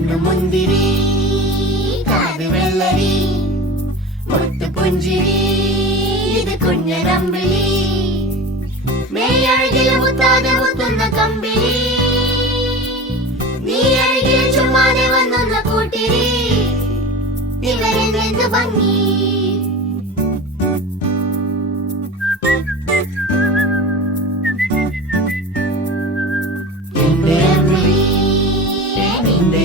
കണ്ണുമുന്തിരി കാത് വെള്ളരി മുത്തുപുഞ്ചിരി ഇത് കുഞ്ഞനമ്പിളി മേയഴകിൽ മുത്താതെ മുത്തുന്ന കമ്പിളി നീ അഴകിൽ ചുമ്മാതെ വന്നൊന്ന കൂട്ടിരി ഇവരെന്ത് ഭംഗി നിന്റെ